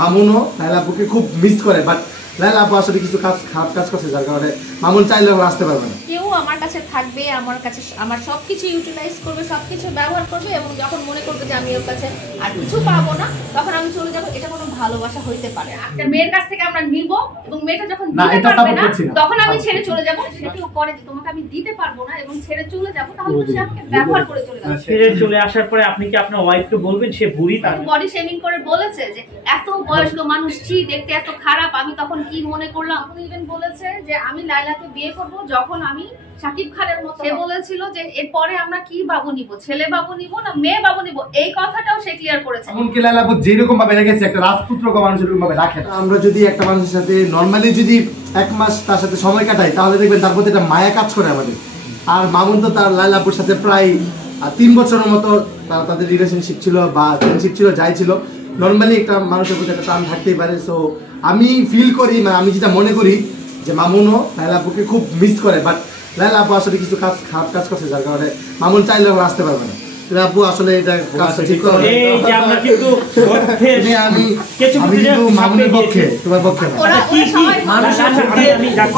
মামুনও লায়লা আপুকে খুব মিস করে, বাট লায়লা আপু আসলে কিছু খারাপ কাজ করছে, যার কারণে মামুন চাইলেও আসতে পারবে না। কেউ আমার কাছে থাকবে, আমার কাছে আমার সবকিছু ইউটিলাইজ করবে, সবকিছু ব্যবহার করবে, এবং যখন মনে করবে যে আমি ওর কাছে আর কিছু পাবো না, তখন আমি চলে যাবো। এটা কোনো ভালোবাসা হইতে পারে? একটা মেয়ের কাছ থেকে আমরা নিব, এবং মেয়েটা যখন দিতে পারবে না, তখন আমি ছেড়ে চলে যাবো। সেটা কেউ করে যে তোমাকে আমি দিতে পারবো না এবং ছেড়ে চলে যাবো, তাহলে সে আমাকে ব্যবহার করে চলে যাবে। ছেড়ে চলে আসার পরে আপনি কি আপনার ওয়াইফকে বলবেন সে বুড়ি? তার বডি শেমিং করে বলেছে যে এত বয়স্ক মানুষ ছি, দেখতে এত খারাপ। আমি তখন কি মনে করলাম, উনি ইভেন বলেছে যে আমি লায়লাকে বিয়ে করব যখন আমি শাকিব খানের মতো। সে বলেছিল যে এরপরে আমরা কি বাবু নিব, ছেলে বাবু নিব না মেয়ে বাবু নিব, এই কথাটাও সে ক্লিয়ার করেছে। এমনকি লায়লা আপু যেরকম ভাবে রেখেছে একটা রাজপুত্রকে মানুষ এরকম ভাবে রাখে। আমরা যদি একটা মানুষের সাথে নর্মালি যদি 1 মাস তার সাথে সময় কাটাই, তাহলে দেখবেন তার প্রতি একটা মায়া কাজ করে আমাদের। আর মামুন তো তার লায়লা আপুর সাথে প্রায় 3 বছরের মতো তাদের রিলেশনশিপ ছিল বা ফ্রেন্ডশিপ ছিল, যাই ছিল। নর্মালি একটা মানুষের প্রতি একটা টান থাকতেই পারে। সো আমি ফিল করি, মানে আমি যেটা মনে করি যে মামুনও লায়লা আপুকে খুব মিস করে, বাট লায়লা আপু আসলে কিছু খারাপ কাজ করছে, যার কারণে মামুন চাইলেও আসতে পারবে না। আপু আসলে এটা কাজটা ঠিক করে। আমরা কিন্তু আমি কিন্তু মামুনের পক্ষে, তোমার পক্ষে না।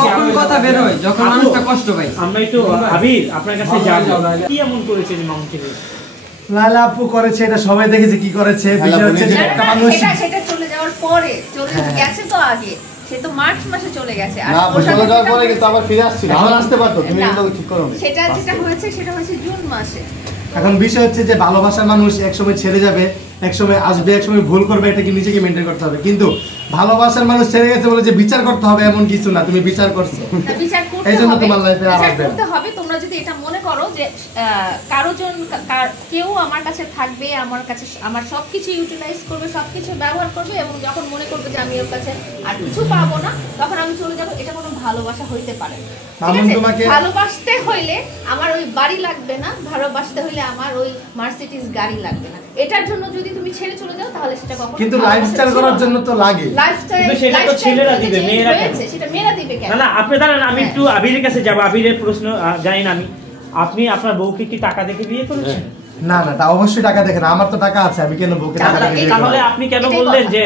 কখন কথা বের হয় যখন মানুষটা কষ্ট পায়। আমরা একটু আবির আপনার কাছে যাবো, কি এমন করেছে যে মামুনকে লায়লা আপু করেছে, এটা সবাই দেখেছে কি করেছে। বিষয় হচ্ছে যে একটা মানুষ সেটা চলে যাওয়ার পরে চলে গেছে তো আগে, সে তো মার্চ মাসে চলে গেছে। আর চলে যাওয়ার পরে কিন্তু আবার ফিরে আসছিল, আবার আসতে পারতো, তুমি কিন্তু ঠিক করো। সেটা যেটা হয়েছে সেটা হয়েছে জুন মাসে। এখন বিষয় হচ্ছে যে ভালোবাসার মানুষ একসময় ছেড়ে যাবে, একসময় আসবে, একসময় ভুল করবে, এটাকে নিজেকে মেনটেন করতে হবে। কিন্তু ভালোবাসার মানুষ ছেড়ে গেছে বলে যে বিচার করতে হবে এমন কিছু না, তুমি বিচার করছো, এই জন্য তোমার লাইফে আর আসবে হবে। তোমরা যদি এটা মনে করো যে কেউ আমার কাছে থাকবে, আমার কাছে আমার সবকিছু ইউটিলাইজ করবে, সবকিছু ব্যবহার করবে, এবং যখন মনে করবে যে আমি ওর কাছে আর কিছু পাবো না, তখন আমি চলে যাবো, এটা কোনো ভালোবাসা হইতে পারে? ভালোবাসতে হইলে আমার ওই বাড়ি লাগবে না, ভালোবাসতে হইলে আমার ওই মার্সিডিজ গাড়ি লাগবে না। এটার জন্য যদি তুমি ছেড়ে চলে যাও, তাহলে সেটা কখনো কিন্তু লাইফস্টাইল করার জন্য তো লাগে। লাইফস্টাইল সেটা তো ছেলেরা দিবে, মেয়েরা কেন? সেটা মেয়েরা দিবে কেন? না আপনি দাঁড়ান, আমি একটু আবিরের কাছে যাব। আবিরের প্রশ্ন জানি না আমি, আপনি আপনার বউকে কি টাকা দেখে বিয়ে করেছেন? না না, তা অবশ্যই টাকা দেখে না, আমার তো টাকা আছে, আমি কেন বউকে টাকা দেখে বিয়ে করব? তাহলে আপনি কেন বললেন যে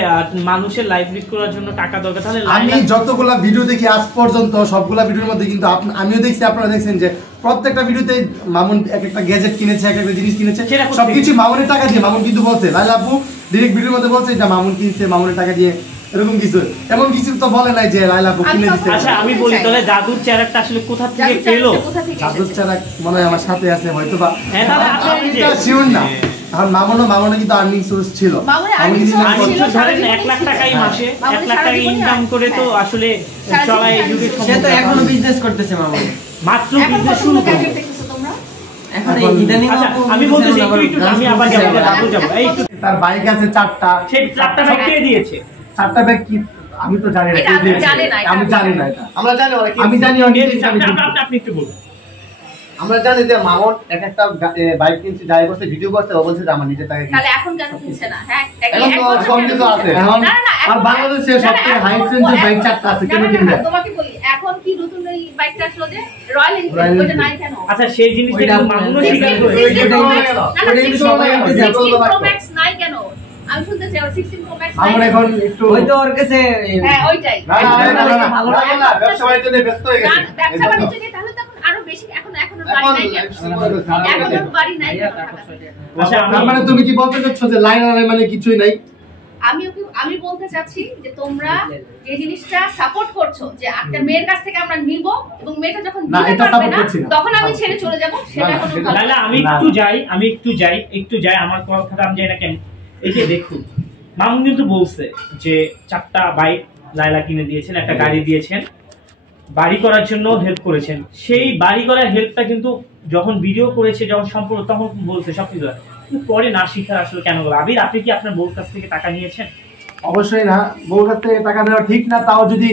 মানুষের লাইফ লিড করার জন্য টাকা দরকার? তাহলে আমি যতগুলা ভিডিও দেখি আজ পর্যন্ত, সবগুলা ভিডিওর মধ্যে কিন্তু আমিও দেখছি, আপনারা দেখছেন যে প্রত্যেকটা ভিডিওতে মামুন এক একটা গ্যাজেট কিনেছে, এক একটা জিনিস কিনেছে, সবকিছু মামুনের টাকা দিয়ে। মামুন কিন্তু বলছে, লায়লা আপু ডিরেক্ট ভিডিওর মধ্যে বলছে এটা মামুন কিনছে, মামুনের টাকা দিয়ে, এরকম কিছু এমন কিছু তো বলে নাই যে লায়লা আপু কিনে দিচ্ছে। আচ্ছা আমি বলি, তাহলে জাদুর চেহারাটা আসলে কোথা থেকে পেলো? জাদুর চেহারা মনে হয় আমার সাথে আছে হয়তো বা, হ্যাঁ তাহলে আপনি শিওর না। এখন মামুনের কিন্তু আর্নিং সোর্স ছিল, ধরেন 1 লাখ টাকাই মাসে 1 লাখ টাকা ইনকাম করে তো আসলে চলা এই যুগে সে তো এখনো বিজনেস করতেছে। মামুন মাত্র বিজনেস শুরু করে। আমি বলতেছি একটু আমি আবার যাবো এই তার বাইক আছে 4টা, সেই 4টা ব্যাগ কে দিয়েছে? 4টা ব্যাগ কি আমি তো জানি না, আমি জানি না এটা, আমরা জানি, আমি জানি আপনি একটু বলুন। আমরা জানি যে মামুন একটা বাইক কিনছে, যাই করছে, ভিডিও করছে, ও বলছে যে আমার নিজের টাকা কিনছে। তাহলে এখন কেন কিনছে না? হ্যাঁ এখন তো সব কিছু আছে, এখন আর বাংলাদেশে সবথেকে হাই সেন্সের বাইক 4টা আছে, কেন কিনবে? তোমাকে বলি, এখন কি নতুন এই বাইকটা আসলো যে রয়্যাল এনফিল্ড, ওটা নাই কেন? আচ্ছা সেই জিনিসটা মামুনও স্বীকার করে, ওটা কিন্তু সবাই প্রো ম্যাক্স নাই কেন? আমি শুনতে চাই 16 প্রো ম্যাক্স নাই। আমরা এখন একটু ওই তো ওর কাছে, হ্যাঁ ওইটাই ভালো লাগে না, ব্যবসা বাণিজ্য নিয়ে ব্যস্ত হয়ে গেছে। ব্যবসা বাণিজ্য নিয়ে তাহলে তো আরো বেশি, এখন বাড়ি নাই কেন? এখন বাড়ি নাই কেন? আচ্ছা মানে তুমি কি বলতে চাচ্ছ যে লাইন মানে কিছুই নাই? আমি বলতে চাচ্ছি যে তোমরা যে জিনিসটা সাপোর্ট করছো যে একটা মেয়ের কাছ থেকে আমরা নিব, এবং মেয়েটা যখন দিতে পারবে না, তখন আমি ছেড়ে চলে যাব, সেটা কোনো না না। আমি একটু যাই আমার কথাটা আমি যাই না কেন। এই যে দেখুন, মামুন কিন্তু বলছে যে 4টা বাইক লায়লা কিনে দিয়েছেন, একটা গাড়ি দিয়েছেন, বাড়ি করার জন্য হেল্প করেছেন। সেই বাড়ি করার হেল্পটা কিন্তু যখন ভিডিও করেছে, যখন সম্পূর্ণ, তখন বলছে সবকিছু, কিন্তু পরে না শিখার আসলে কেন বলে? আবির আপনি কি আপনার বউর কাছ থেকে টাকা নিয়েছেন? অবশ্যই না, বউর কাছ থেকে টাকা নেওয়া ঠিক না। তাও যদি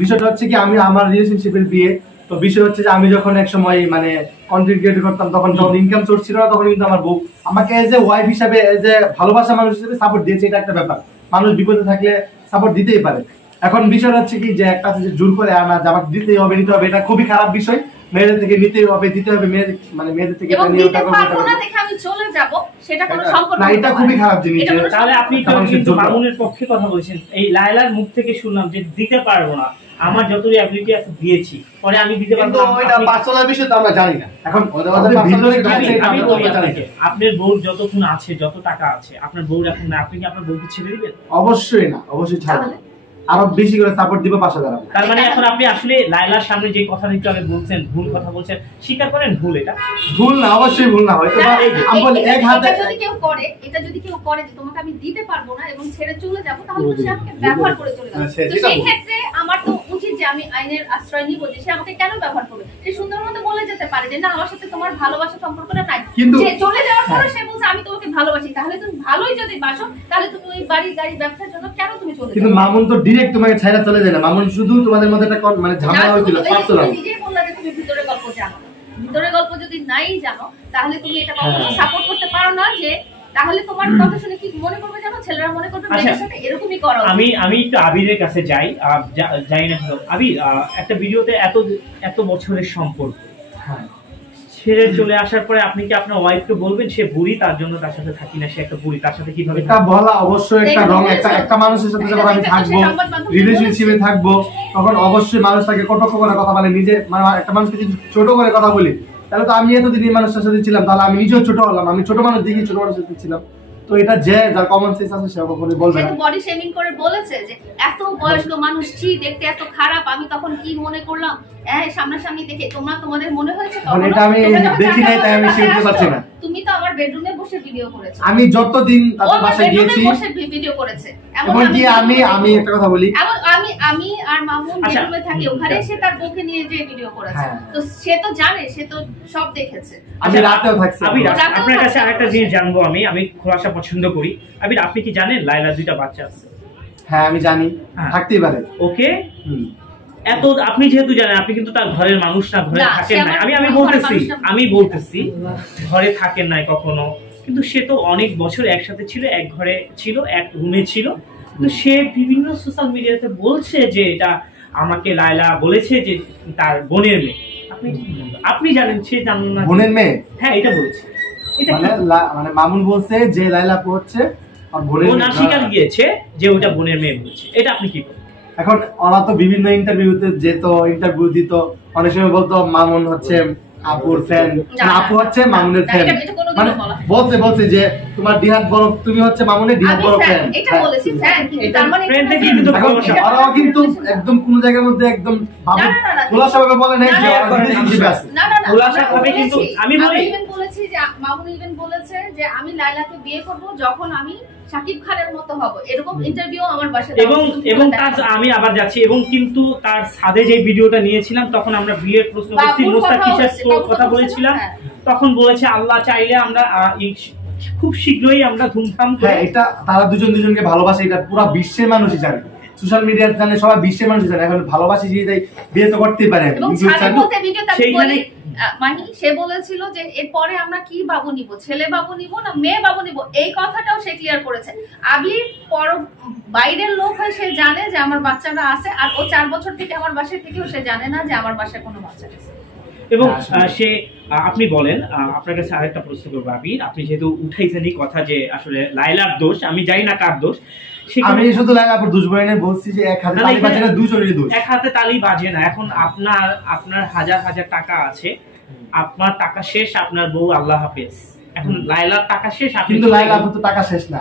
বিষয়টা হচ্ছে কি, আমি আমার রিলেশনশিপের বিয়ে, তো বিষয় হচ্ছে যে আমি যখন এক সময় মানে কন্টেন্ট ক্রিয়েট করতাম, তখন যখন ইনকাম সোর্স ছিল না, তখন কিন্তু আমার বউ আমাকে এজ এ ওয়াইফ হিসাবে, এজ এ ভালোবাসা মানুষ হিসেবে সাপোর্ট দিয়েছে। এটা একটা ব্যাপার, মানুষ বিপদে থাকলে সাপোর্ট দিতেই পারে। এখন বিষয় হচ্ছে কি যে একটা জোর করে আনা, যে আমাকে দিতেই হবে, নিতে হবে, এটা খুবই খারাপ বিষয়। মেয়েদের থেকে নিতে হবে, দিতে হবে, মেয়েদের থেকে এবং দিতে পারবো না দেখে আমি চলে যাব, সেটা কোনো সম্পর্ক না, এটা খুবই খারাপ জিনিস। তাহলে আপনি কিন্তু মামুনের পক্ষে কথা বলছেন। এই লায়লার মুখ থেকে শুনলাম যে দিতে পারবো না, আমার যতটুকু অ্যাবিলিটি আছে দিয়েছি, পরে আমি দিতে পারবো না। ওইটা পার্সোনাল বিষয় তো আমরা জানি না। এখন ভিতরে কি আছে আমি বলি আপনাকে, আপনার বউ যতক্ষণ আছে, যত টাকা আছে, আপনার বউ এখন না, আপনি কি আপনার বউকে ছেড়ে দিবেন? অবশ্যই না, অবশ্যই ছাড়বো, আরো বেশি করে সাপোর্ট দিব, পাশে দাঁড়াবো। তার মানে এখন আপনি আসলে লায়লার সামনে যে কথা একটু আগে বলছেন, ভুল কথা বলছেন, স্বীকার করেন ভুল? এটা ভুল না, অবশ্যই ভুল না। হয়তো আমি বলি এক হাতে এটা যদি কেউ করে যে তোমাকে আমি দিতে পারবো না এবং ছেড়ে চলে যাব, তাহলে তো সে আমাকে ব্যবহার করে চলে যাবে। তো সেই ক্ষেত্রে আমার তো উচিত যে আমি আইনের আশ্রয় নিব, যে সে আমাকে কেন ব্যবহার করবে। সে সুন্দর মতো বলে যেতে পারে যে না, আমার সাথে তোমার ভালোবাসা সম্পর্কটা নাই, কিন্তু সে চলে যাওয়ার পরে সে বলছে আমি তোমাকে ভালোবাসি। তাহলে তুমি ভালোই যদি বাসো, তাহলে তুমি ওই বাড়ি গাড়ি ব্যবসার জন্য কেন তুমি চলে যাবে? কিন্তু মামুন তো ডাইরেক্ট তোমাকে ছাইরা চলে যায় না। মামুন শুধু তোমাদের মধ্যে একটা ঝামেলা হয়েছিল, পার্সোনাল। তুমি নিজেই বললা যে তুমি ভিতরের গল্প জানো। ভিতরের গল্প যদি নাই জানো, তাহলে তুমি এটা কখনো সাপোর্ট করতে পারো না। যে তাহলে তোমার কথা শুনে কি মনে করবে জানো? ছেলেরা মনে করবে মেয়েদের সাথে এরকমই করা উচিত। আমি একটু আবিরের কাছে যাই না আবির, একটা ভিডিওতে এত বছরের সম্পর্ক ছেড়ে চলে আসার পরে আপনি কি আপনার ওয়াইফকে বলবেন সে বুড়ি, তার জন্য তার সাথে থাকি না, সে একটা বুড়ি, তার সাথে কিভাবে? এটা বলা অবশ্যই একটা রং। একটা মানুষের সাথে যখন আমি থাকবো, রিলেশনশিপে থাকবো, তখন অবশ্যই মানুষটাকে কটক্ষ করে কথা বলে, নিজে একটা মানুষকে যদি ছোট করে কথা বলি, তাহলে তো আমি এতদিন এই মানুষটার সাথে ছিলাম, তাহলে আমি নিজেও ছোট হলাম। আমি ছোট মানুষ দেখি ছোট মানুষের সাথে ছিলাম। তো এটা যে যার কমন সেন্স আছে সে কখনোই বলবে না। সে তো বডি শেমিং করে বলেছে যে এত বয়স্ক মানুষ ছি, দেখতে এত খারাপ। আমি তখন কি মনে করলাম, সামনাসামনি দেখে তোমাদের মনে হয়েছে তখন? এটা আমি দেখি নাই, তাই আমি শিখতে পারছি না। তুমি তো আমার বেডরুমে বসে ভিডিও করেছো। আমি যতদিন তাদের বাসায় গিয়েছি বসে ভিডিও করেছে। এমন কি আমি একটা কথা বলি, আমি আর মামুন বেডরুমে থাকি, ওখানে সে তার বউকে নিয়ে যে ভিডিও করেছে। তো সে তো জানে, সে তো সব দেখেছে। আমি রাতেও থাকছি। আপনার কাছে আরেকটা জিনিস জানবো, আমি খোলাসা পছন্দ করি। আবির, আপনি কি জানেন লায়লার 2টা বাচ্চা আছে? হ্যাঁ আমি জানি, থাকতেই পারে। ওকে, এত আপনি যেহেতু জানেন, আপনি কিন্তু তার ঘরের মানুষ না, ঘরে থাকেন না। আমি বলতেছি ঘরে থাকেন নাই কখনো, কিন্তু সে তো অনেক বছর একসাথে ছিল, এক ঘরে ছিল, এক রুমে ছিল। তো সে বিভিন্ন সোশ্যাল মিডিয়াতে বলছে যে এটা আমাকে লায়লা বলেছে যে তার বোনের মেয়ে। আপনি জানেন, সে জানেন না বোনের মেয়ে? হ্যাঁ, এটা বলছে। এটা মানে মামুন বলছে যে লায়লা হচ্ছে আর বোনের মেয়ে, স্বীকার গিয়েছে যে ওটা বোনের মেয়ে বলছে। এটা আপনি কি বলেন? এখন ওরা তো বিভিন্ন ইন্টারভিউতে যেত, ইন্টারভিউ দিত, অনেক সময় বলতো মামুন হচ্ছে আপুর ফ্যান, আপু হচ্ছে মামুনের ফ্যান। মানে বলছে যে তোমার ডিহাত বড়, তুমি হচ্ছে মামুনের ডিহাত বড় ফ্যান। এটা বলেছি ফ্যান, কিন্তু তার মানে ওরাও কিন্তু একদম কোন জায়গার মধ্যে একদম খোলাসাভাবে বলে নাই যে রিলেশনশিপে আছে। না খোলাসাভাবে কিন্তু আমি বলেছি যে মামুন ইভেন বলেছে যে আমি লায়লাকে বিয়ে করব যখন আমি শাকিব খানের মতো হব। এরকম ইন্টারভিউ আমার বাসায় এবং আমি আবার যাচ্ছি, এবং কিন্তু তার ছাদে যে ভিডিওটা নিয়েছিলাম তখন আমরা বিয়ের প্রশ্ন করছি, মুস্তাফিজের কথা বলেছিলাম, তখন বলেছে আল্লাহ চাইলে আমরা খুব শীঘ্রই আমরা ধুমধাম করে। হ্যাঁ, এটা তারা দুজনকে ভালোবাসে, এটা পুরো বিশ্বের মানুষই জানে, সোশ্যাল মিডিয়াতে জানে, সবাই বিশ্বের মানুষ জানে। এখন ভালোবাসি যে বিয়ে তো করতেই পারে। সে বলেছিল যে এরপরে আমরা কি বাবু নিব, ছেলে বাবু নিব না মেয়ে বাবু নিব, এই কথাটাও সে ক্লিয়ার করেছে। আবির বাইরের লোক হয়, সে জানে যে আমার বাচ্চাটা আছে, আর ও 4 বছর থেকে আমার বাসায় থেকেও সে জানে না যে আমার বাসায় কোনো বাচ্চা আছে। এবং সে আপনি বলেন, আপনার কাছে আরেকটা প্রশ্ন করবো আবির, আপনি যেহেতু উঠাইছেন এই কথা যে আসলে লায়লার দোষ, আমি জানি না কার দোষ, আমি শুধু লায়লাপুর দোষ বলে বলছি যে এক হাতে তালি বাজে না, দুজনেরই দোষ। এক হাতে তালি বাজে না। এখন আপনার হাজার হাজার টাকা আছে, আপনার টাকা শেষ, আপনার বউ আল্লাহ হাফেজ। এখন লায়লার টাকা শেষ, কিন্তু লায়লাপুর তো টাকা শেষ না।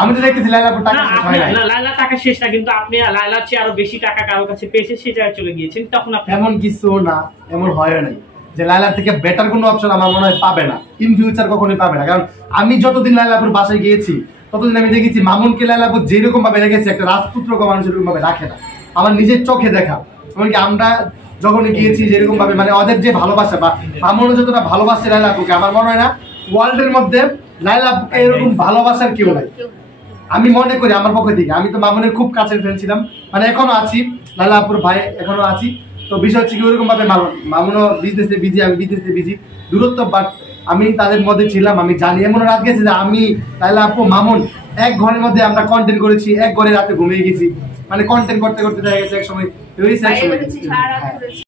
আমি তো দেখতেছি লায়লাপুর টাকা শেষ হয় না। লায়লার টাকা শেষ না, কিন্তু আপনি লায়লার চেয়ে আরো বেশি টাকা কারোর কাছে পেয়েছে, সে জায়গায় চলে গিয়েছেন। তখন আপনি এমন কিছু না, এমন হয় নাই যে লায়লার থেকে বেটার কোনো অপশন আমার মনে হয় পাবে না, ইন ফিউচার কখনোই পাবে না। কারণ আমি যতদিন লায়লাপুর বাসায় গিয়েছি ততদিন আমি দেখেছি মামুনকে লায়লাপুর যেরকম ভাবে রেখেছে একটা রাজপুত্রকে মানুষ এরকম ভাবে রাখে না, আমার নিজের চোখে দেখা। এমনকি আমরা যখন গিয়েছি যেরকম ভাবে, মানে ওদের যে ভালোবাসা বা মামুনও যতটা ভালোবাসে লায়লাপুকে, আমার মনে হয় না ওয়ার্ল্ডের মধ্যে লায়লাপুকে এরকম ভালোবাসার কেউ নাই। আমি মনে করি আমার পক্ষ থেকে, আমি তো মামুনের খুব কাছের ফ্রেন্ড ছিলাম, মানে এখনো আছি, লায়লাপুর ভাই এখনো আছি। তো বিষয় হচ্ছে কি ওরকম ভাবে মামুনও বিজনেসে বিজি, আমি বিজনেসে বিজি, দূরত্ব, বাট আমি তাদের মধ্যে ছিলাম। আমি জানি এমন রাত গেছে যে আমি লায়লা আপু মামুন এক ঘরের মধ্যে আমরা কন্টেন্ট করেছি, এক ঘরে রাতে ঘুমিয়ে গেছি, মানে কন্টেন্ট করতে করতে দেখা গেছে এক সময়